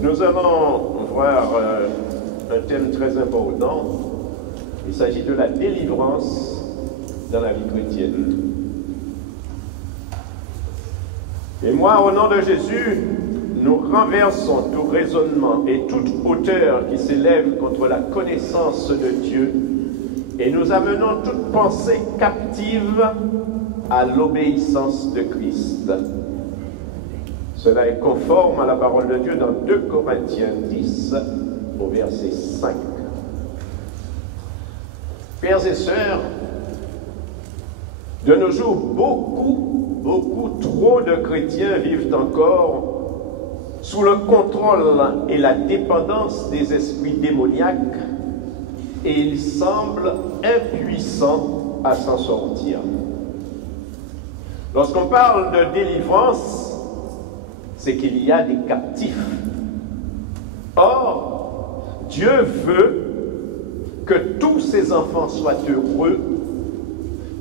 Nous allons voir un thème très important. Il s'agit de la délivrance dans la vie chrétienne. Et moi, au nom de Jésus, nous renversons tout raisonnement et toute hauteur qui s'élève contre la connaissance de Dieu et nous amenons toute pensée captive à l'obéissance de Christ. Cela est conforme à la parole de Dieu dans 2 Corinthiens 10, au verset 5. Frères et sœurs, de nos jours, beaucoup trop de chrétiens vivent encore sous le contrôle et la dépendance des esprits démoniaques et ils semblent impuissants à s'en sortir. Lorsqu'on parle de délivrance, c'est qu'il y a des captifs. Or, Dieu veut que tous ses enfants soient heureux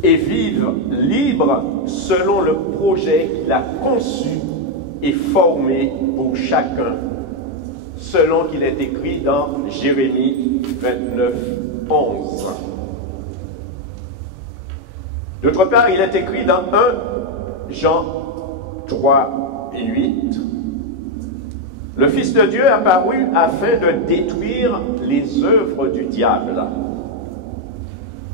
et vivent libres selon le projet qu'il a conçu et formé pour chacun, selon qu'il est écrit dans Jérémie 29, 11. D'autre part, il est écrit dans 1 Jean 3 et 8, « Le Fils de Dieu apparut afin de détruire les œuvres du diable. »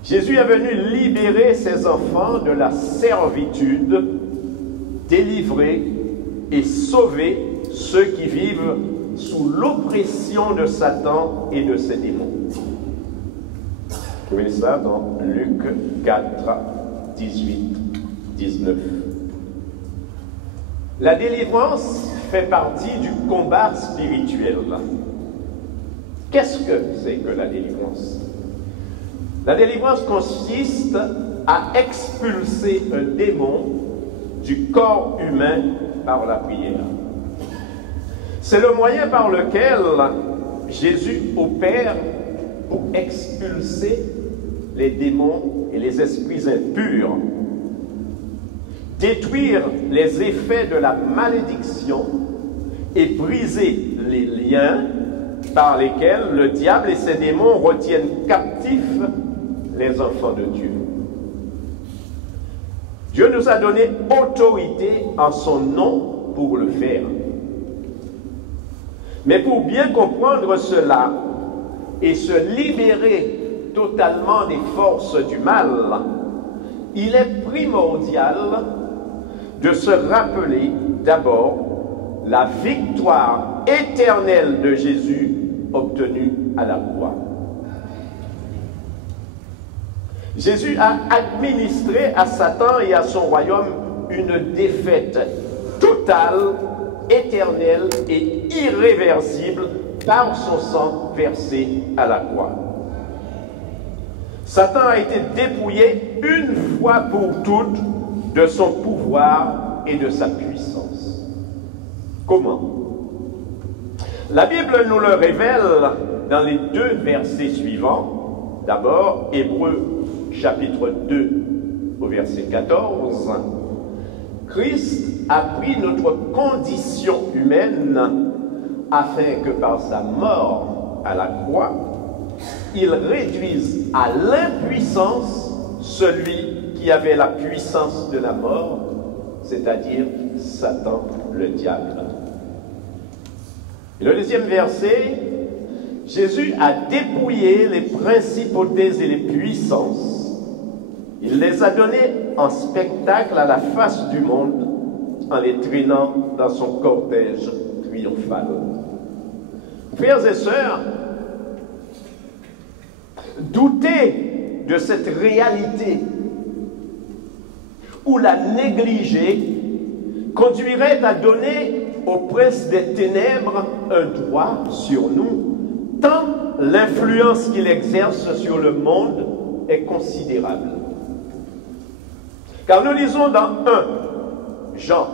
Jésus est venu libérer ses enfants de la servitude, délivrer et sauver ceux qui vivent sous l'oppression de Satan et de ses démons. Vous trouvez ça dans Luc 4, 18, 19. La délivrance fait partie du combat spirituel. Qu'est-ce que c'est que la délivrance? La délivrance consiste à expulser un démon du corps humain par la prière. C'est le moyen par lequel Jésus opère pour expulser les démons et les esprits impurs, détruire les effets de la malédiction et briser les liens par lesquels le diable et ses démons retiennent captifs les enfants de Dieu. Dieu nous a donné autorité en son nom pour le faire. Mais pour bien comprendre cela et se libérer totalement des forces du mal, il est primordial de se rappeler d'abord la victoire éternelle de Jésus obtenue à la croix. Jésus a administré à Satan et à son royaume une défaite totale, éternelle et irréversible par son sang versé à la croix. Satan a été dépouillé une fois pour toutes de son pouvoir et de sa puissance. Comment? La Bible nous le révèle dans les 2 versets suivants. D'abord, Hébreux chapitre 2 au verset 14. Christ a pris notre condition humaine afin que par sa mort à la croix, il réduise à l'impuissance celui qui avait la puissance de la mort, c'est-à-dire Satan, le diable. Et le 2e verset, Jésus a dépouillé les principautés et les puissances. Il les a données en spectacle à la face du monde en les traînant dans son cortège triomphal. Frères et sœurs, douter de cette réalité ou la négliger conduirait à donner au prince des ténèbres un droit sur nous, tant l'influence qu'il exerce sur le monde est considérable. Car nous lisons dans 1 Jean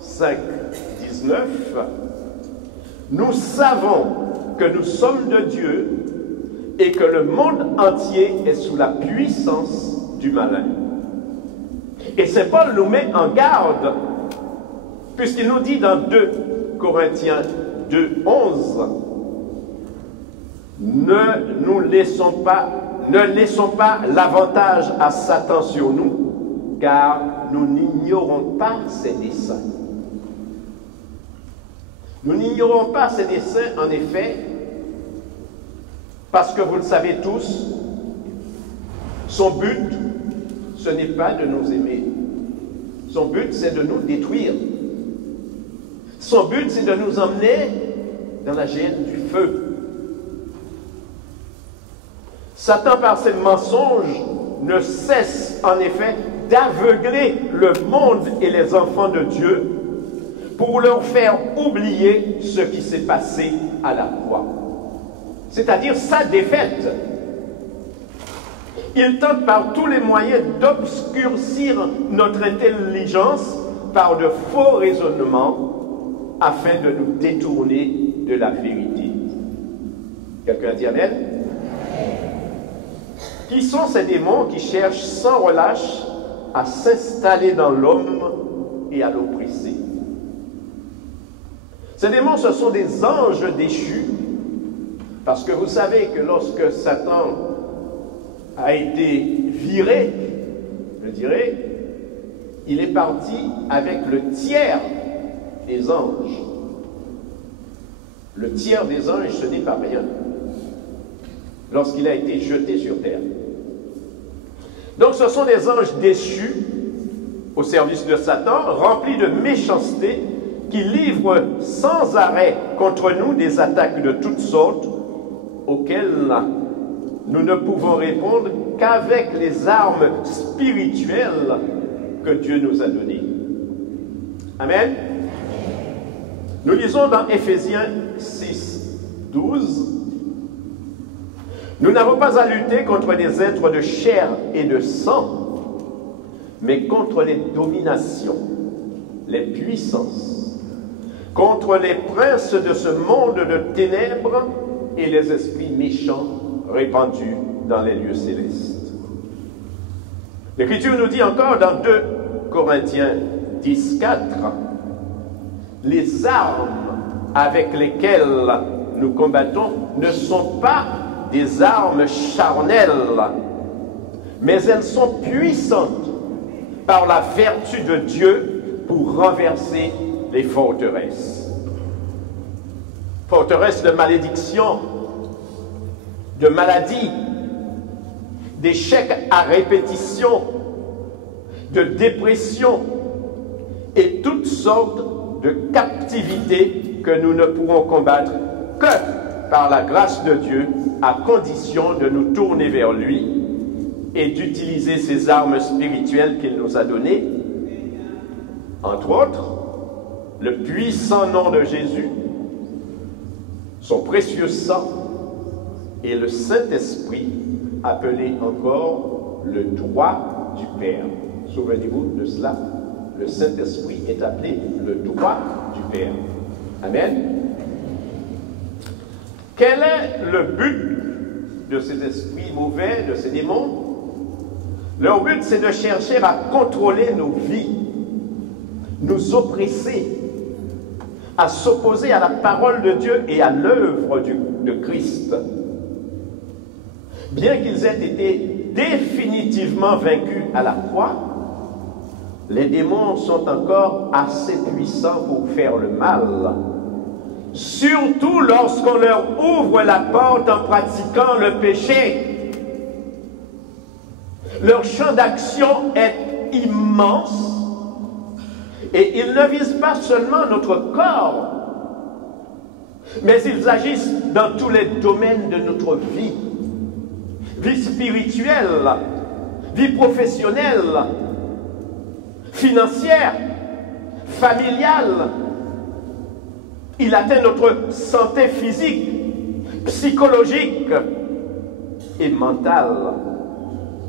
5, 19, « Nous savons que nous sommes de Dieu et que le monde entier est sous la puissance du malin. » Et c'est Paul nous met en garde, puisqu'il nous dit dans 2 Corinthiens 2, 11, ne laissons pas l'avantage à Satan sur nous, car nous n'ignorons pas ses desseins. Nous n'ignorons pas ses desseins, en effet, parce que vous le savez tous, son but, ce n'est pas de nous aimer. Son but, c'est de nous détruire. Son but, c'est de nous emmener dans la géhenne du feu. Satan, par ses mensonges, ne cesse en effet d'aveugler le monde et les enfants de Dieu pour leur faire oublier ce qui s'est passé à la croix, c'est-à-dire sa défaite. Il tente par tous les moyens d'obscurcir notre intelligence par de faux raisonnements afin de nous détourner de la vérité. Quelqu'un dit Amen? Qui sont ces démons qui cherchent sans relâche à s'installer dans l'homme et à l'oppresser? Ces démons, ce sont des anges déchus, parce que vous savez que lorsque Satan a été viré, je dirais, il est parti avec le tiers des anges. Le tiers des anges, ce n'est pas rien, lorsqu'il a été jeté sur terre. Donc ce sont des anges déchus au service de Satan, remplis de méchanceté, qui livrent sans arrêt contre nous des attaques de toutes sortes, auxquelles nous ne pouvons répondre qu'avec les armes spirituelles que Dieu nous a données. Amen. Nous lisons dans Éphésiens 6, 12. Nous n'avons pas à lutter contre des êtres de chair et de sang, mais contre les dominations, les puissances, contre les princes de ce monde de ténèbres et les esprits méchants répandus dans les lieux célestes. L'Écriture nous dit encore dans 2 Corinthiens 10, 4, les armes avec lesquelles nous combattons ne sont pas des armes charnelles, mais elles sont puissantes par la vertu de Dieu pour renverser les forteresses. Forteresses de malédiction, de maladie, d'échecs à répétition, de dépression et toutes sortes de captivités que nous ne pourrons combattre que par la grâce de Dieu, à condition de nous tourner vers lui et d'utiliser ces armes spirituelles qu'il nous a données, entre autres, le puissant nom de Jésus, son précieux sang et le Saint-Esprit, appelé encore le droit du Père. Souvenez-vous de cela. Le Saint-Esprit est appelé le droit du Père. Amen. Quel est le but de ces esprits mauvais, de ces démons? Leur but, c'est de chercher à contrôler nos vies, nous oppresser, à s'opposer à la parole de Dieu et à l'œuvre de Christ. Bien qu'ils aient été définitivement vaincus à la croix, les démons sont encore assez puissants pour faire le mal, surtout lorsqu'on leur ouvre la porte en pratiquant le péché. Leur champ d'action est immense et ils ne visent pas seulement notre corps, mais ils agissent dans tous les domaines de notre vie. Vie spirituelle, vie professionnelle, financière, familiale. Il atteint notre santé physique, psychologique et mentale,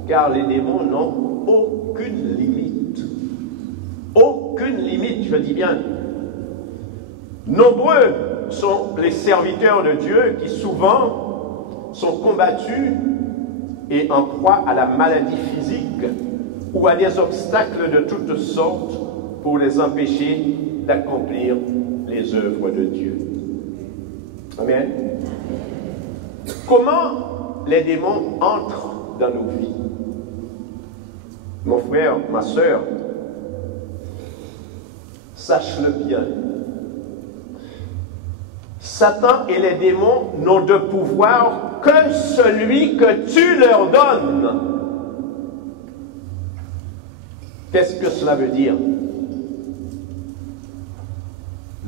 car les démons n'ont aucune limite. Aucune limite, je dis bien. Nombreux sont les serviteurs de Dieu qui souvent sont combattus et en proie à la maladie physique ou à des obstacles de toutes sortes pour les empêcher d'accomplir les œuvres de Dieu. Amen. Comment les démons entrent dans nos vies? Mon frère, ma soeur, sache-le bien. Satan et les démons n'ont de pouvoir que celui que tu leur donnes. Qu'est-ce que cela veut dire?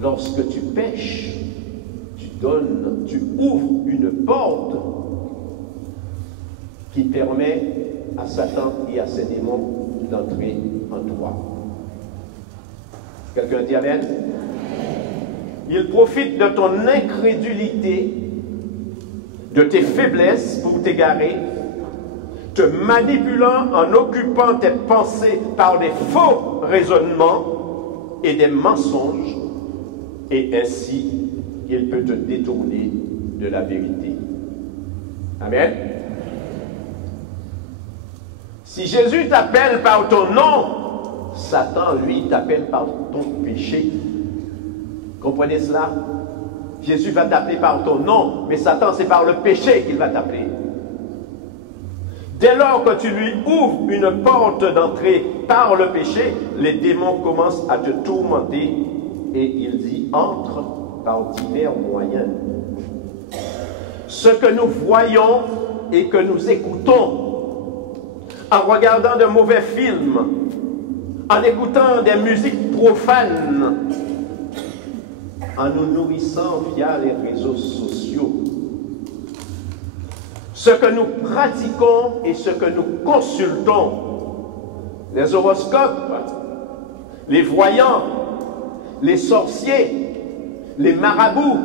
Lorsque tu pêches, tu ouvres une porte qui permet à Satan et à ses démons d'entrer en toi. Quelqu'un dit Amen? Il profite de ton incrédulité, de tes faiblesses pour t'égarer, te manipulant en occupant tes pensées par des faux raisonnements et des mensonges, et ainsi il peut te détourner de la vérité. Amen. Si Jésus t'appelle par ton nom, Satan, lui, t'appelle par ton péché. Comprenez cela? Jésus va t'appeler par ton nom, mais Satan, c'est par le péché qu'il va t'appeler. Dès lors que tu lui ouvres une porte d'entrée par le péché, les démons commencent à te tourmenter et il dit « entre par divers moyens ». Ce que nous voyons et que nous écoutons, en regardant de mauvais films, en écoutant des musiques profanes, en nous nourrissant via les réseaux sociaux. Ce que nous pratiquons et ce que nous consultons, les horoscopes, les voyants, les sorciers, les marabouts,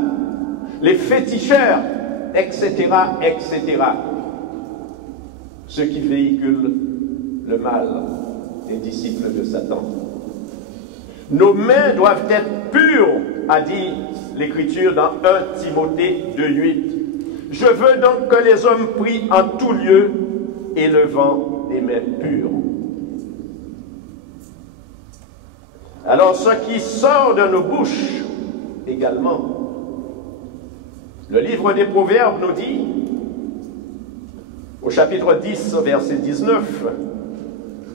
les féticheurs, etc., etc. Ceux qui véhiculent le mal, les disciples de Satan. Nos mains doivent être pures, a dit l'Écriture dans 1 Timothée 2,8. Je veux donc que les hommes prient en tout lieu, élevant des mains pures. Alors, ce qui sort de nos bouches, également, le livre des Proverbes nous dit, au chapitre 10, verset 19,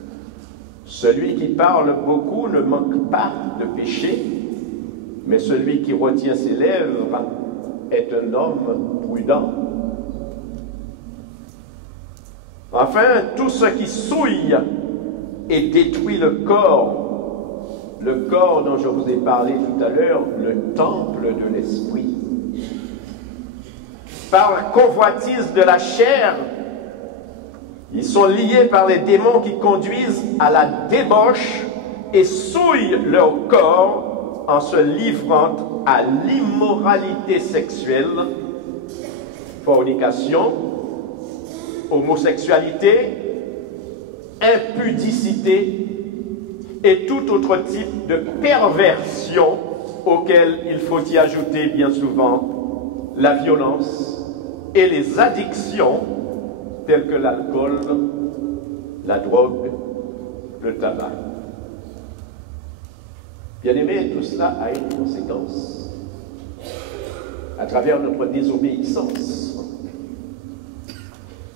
« Celui qui parle beaucoup ne manque pas de péché, mais celui qui retient ses lèvres est un homme prudent. » Enfin, tout ce qui souille et détruit le corps dont je vous ai parlé tout à l'heure, le temple de l'esprit, par convoitise de la chair, ils sont liés par les démons qui conduisent à la débauche et souillent leur corps en se livrant à l'immoralité sexuelle, fornication, homosexualité, impudicité et tout autre type de perversion auquel il faut y ajouter bien souvent la violence et les addictions telles que l'alcool, la drogue, le tabac. Bien aimé, tout cela a une conséquence à travers notre désobéissance.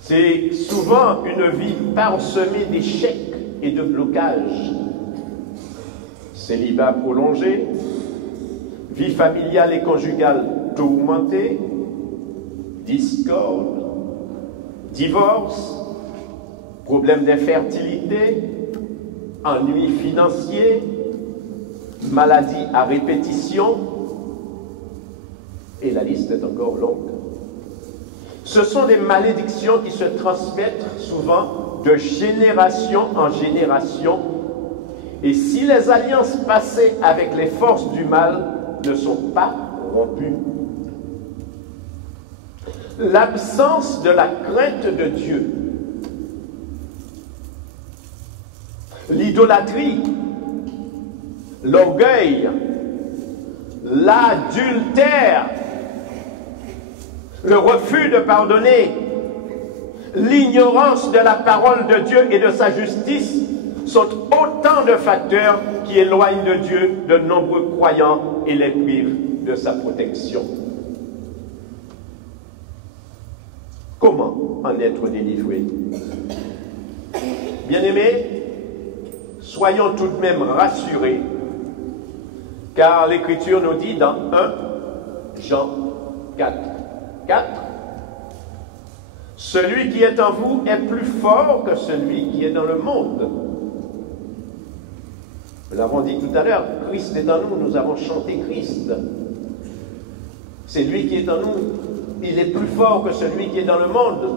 C'est souvent une vie parsemée d'échecs et de blocages. Célibat prolongé, vie familiale et conjugale tourmentée, discorde, divorce, problèmes d'infertilité, ennuis financiers, maladies à répétition, et la liste est encore longue. Ce sont des malédictions qui se transmettent souvent de génération en génération, et si les alliances passées avec les forces du mal ne sont pas rompues, l'absence de la crainte de Dieu, l'idolâtrie, l'orgueil, l'adultère, le refus de pardonner, l'ignorance de la parole de Dieu et de sa justice sont autant de facteurs qui éloignent de Dieu de nombreux croyants et les privent de sa protection. Comment en être délivré? Bien-aimés, soyons tout de même rassurés, car l'Écriture nous dit dans 1 Jean 4, 4, « Celui qui est en vous est plus fort que celui qui est dans le monde. » Nous l'avons dit tout à l'heure, Christ est en nous, nous avons chanté Christ. C'est lui qui est en nous, il est plus fort que celui qui est dans le monde.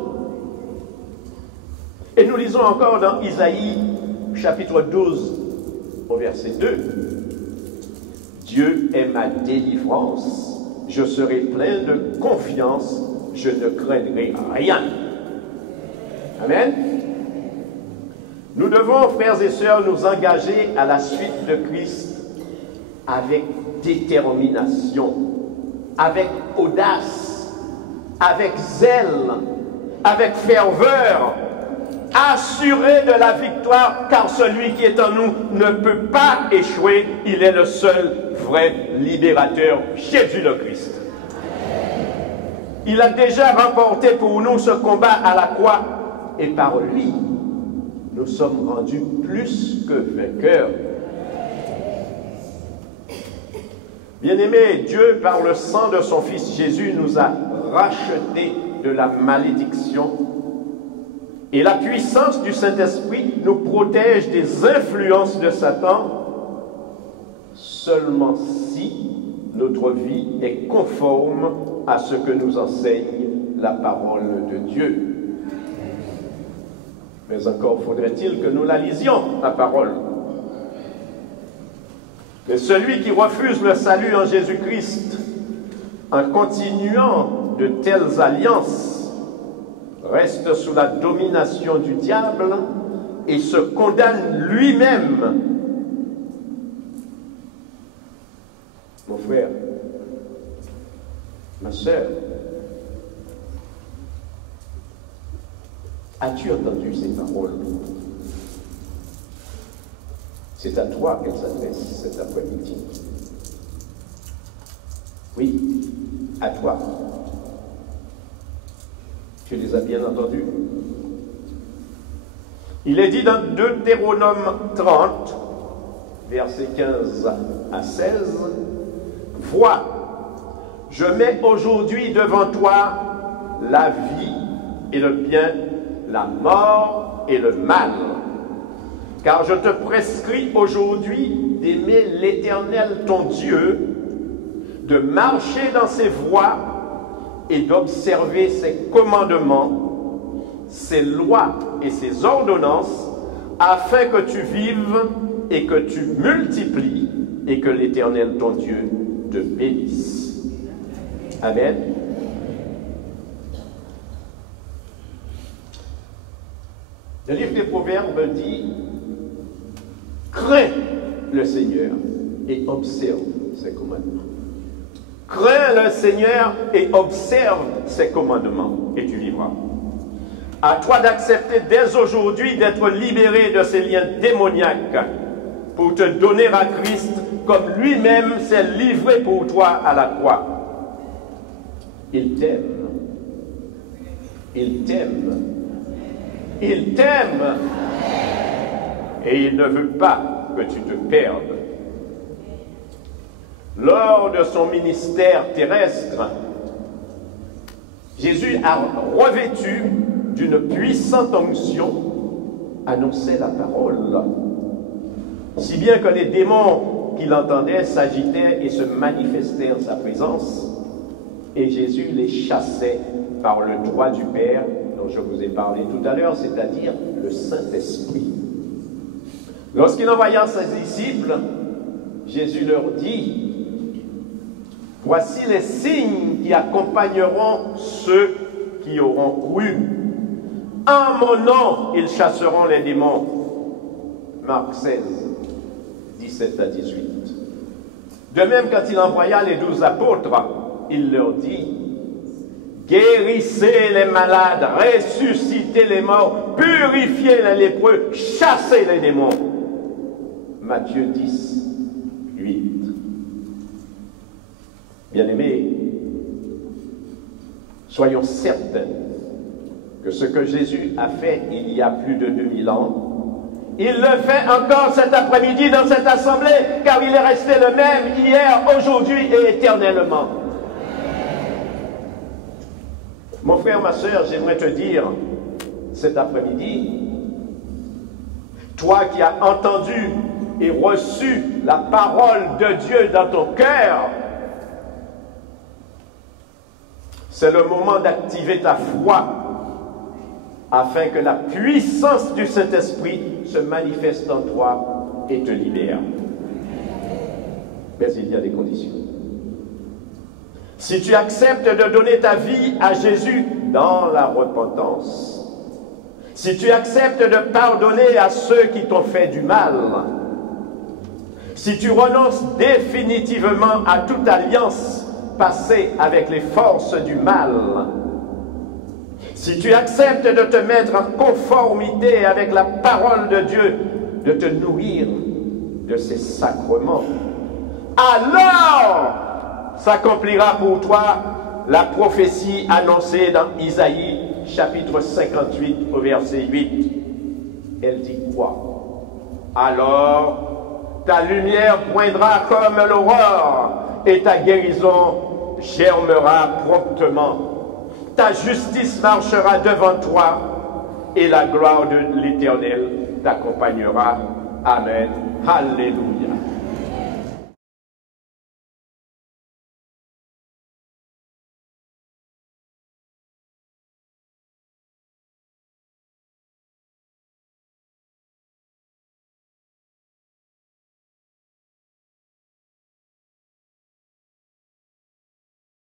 Et nous lisons encore dans Isaïe, chapitre 12, au verset 2. « Dieu est ma délivrance, je serai plein de confiance, je ne craindrai rien. » Amen. Nous devons, frères et sœurs, nous engager à la suite de Christ avec détermination, avec audace, avec zèle, avec ferveur, assurés de la victoire, car celui qui est en nous ne peut pas échouer, il est le seul vrai libérateur, Jésus le Christ. Il a déjà remporté pour nous ce combat à la croix, et par lui, nous sommes rendus plus que vainqueurs. Bien-aimés, Dieu, par le sang de son Fils Jésus, nous a rachetés de la malédiction. Et la puissance du Saint-Esprit nous protège des influences de Satan, seulement si notre vie est conforme à ce que nous enseigne la parole de Dieu. Mais encore faudrait-il que nous la lisions, la parole. Mais celui qui refuse le salut en Jésus-Christ, en continuant de telles alliances, reste sous la domination du diable et se condamne lui-même. Mon frère, ma sœur, as-tu entendu ces paroles? C'est à toi qu'elle s'adresse cet après-midi. Oui, à toi. Tu les as bien entendus? Il est dit dans Deutéronome 30, versets 15 à 16, « Vois, je mets aujourd'hui devant toi la vie et le bien, la mort et le mal. Car je te prescris aujourd'hui d'aimer l'Éternel ton Dieu, de marcher dans ses voies et d'observer ses commandements, ses lois et ses ordonnances, afin que tu vives et que tu multiplies et que l'Éternel ton Dieu te bénisse. » Amen. Le livre des Proverbes dit « Crains le Seigneur et observe ses commandements. » Crains le Seigneur et observe ses commandements et tu vivras. À toi d'accepter dès aujourd'hui d'être libéré de ces liens démoniaques pour te donner à Christ comme lui-même s'est livré pour toi à la croix. Il t'aime. Il t'aime. Il t'aime. Et il ne veut pas que tu te perdes. Lors de son ministère terrestre, Jésus a revêtu d'une puissante onction, annonçait la parole, si bien que les démons qu'il entendait s'agitaient et se manifestaient en sa présence, et Jésus les chassait par le droit du Père, dont je vous ai parlé tout à l'heure, c'est-à-dire le Saint-Esprit. Lorsqu'il envoya ses disciples, Jésus leur dit, « Voici les signes qui accompagneront ceux qui auront cru. En mon nom, ils chasseront les démons. » Marc 16, 17 à 18. De même, quand il envoya les 12 apôtres, il leur dit, « Guérissez les malades, ressuscitez les morts, purifiez les lépreux, chassez les démons. » Matthieu 10, 8. Bien-aimés, soyons certains que ce que Jésus a fait il y a plus de 2000 ans, il le fait encore cet après-midi dans cette assemblée, car il est resté le même hier, aujourd'hui et éternellement. Mon frère, ma soeur, j'aimerais te dire cet après-midi, toi qui as entendu et reçu la parole de Dieu dans ton cœur, c'est le moment d'activer ta foi afin que la puissance du Saint-Esprit se manifeste en toi et te libère. Mais il y a des conditions. Si tu acceptes de donner ta vie à Jésus dans la repentance, si tu acceptes de pardonner à ceux qui t'ont fait du mal, si tu renonces définitivement à toute alliance passée avec les forces du mal, si tu acceptes de te mettre en conformité avec la parole de Dieu, de te nourrir de ses sacrements, alors s'accomplira pour toi la prophétie annoncée dans Isaïe chapitre 58 au verset 8. Elle dit quoi? Alors ta lumière poindra comme l'aurore et ta guérison germera promptement. Ta justice marchera devant toi et la gloire de l'Éternel t'accompagnera. Amen. Alléluia.